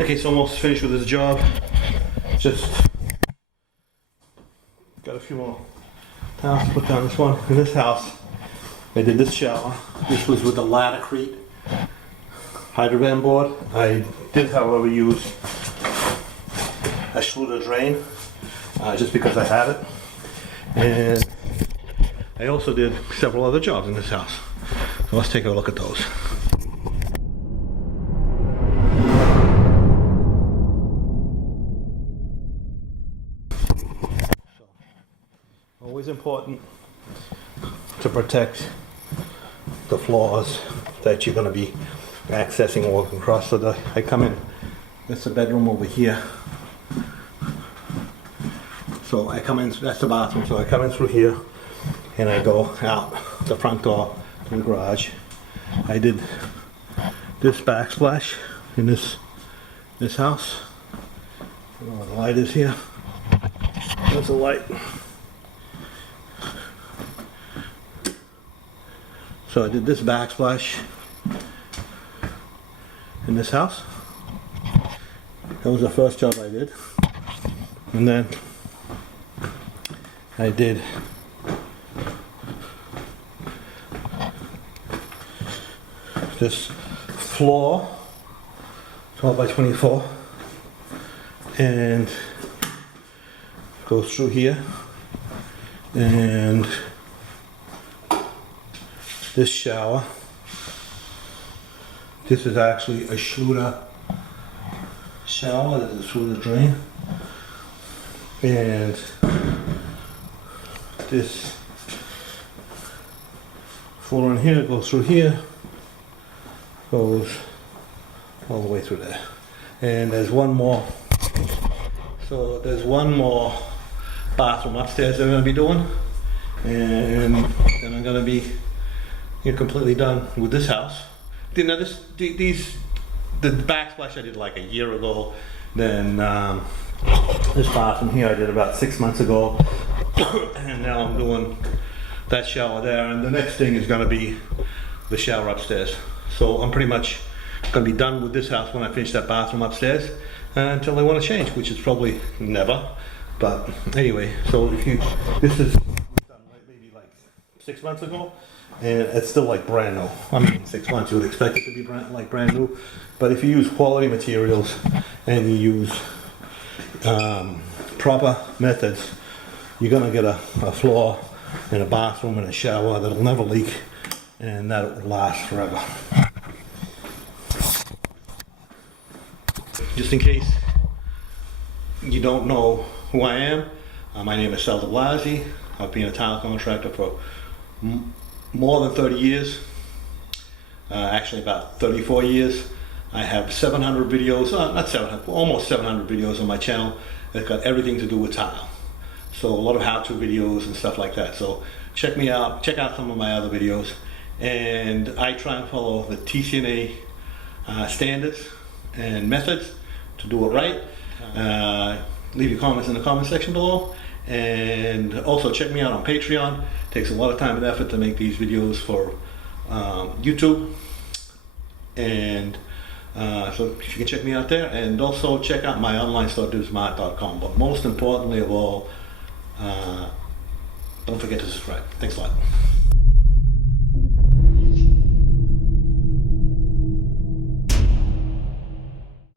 Okay, so almost finished with this job. Just got a few more tiles to put down. This one in this house, I did this shower. This was with the Laticrete Hydroban board. I did, however, use a Schluter drain just because I had it. And I also did several other jobs in this house. So let's take a look at those. So, always important to protect the floors that you're going to be accessing or walking across. So I come in, that's the bedroom over here. So I come in, that's the bathroom, so I come in through here and I go out the front door to the garage. I did this backsplash in this house. I don't know where the light is here. There's a light. So I did this backsplash in this house. That was the first job I did. And then I did this floor, 12 by 24, and goes through here, and this shower. This is actually a Schluter shower. This is a Schluter drain, and this floor in here goes through here, goes all the way through there. And there's one more. So there's one more bathroom upstairs that I'm going to be doing, and then I'm going to be completely done with this house. You know, the backsplash I did like a year ago. Then this bathroom here I did about 6 months ago. And now I'm doing that shower there, and the next thing is going to be the shower upstairs. So I'm pretty much going to be done with this house when I finish that bathroom upstairs until I want to change, which is probably never. But anyway, so this is done maybe like 6 months ago, and it's still like brand new. I mean, 6 months you would expect it to be brand new, but if you use quality materials and you use proper methods, you're going to get a floor and a bathroom and a shower that'll never leak, and that'll last forever. Just in case you don't know who I am, my name is Sal de Blasi. I've been a tile contractor for more than 30 years, actually about 34 years. I have 700 videos, not 700, almost 700 videos on my channel that got everything to do with tile. So a lot of how-to videos and stuff like that. So check me out, check out some of my other videos. And I try and follow the TCNA standards and methods to do it right. Leave your comments in the comment section below. And also check me out on Patreon. It takes a lot of time and effort to make these videos for YouTube. And so you can check me out there. And also check out my online store, dibsmart.com. But most importantly of all, don't forget to subscribe. Thanks a lot.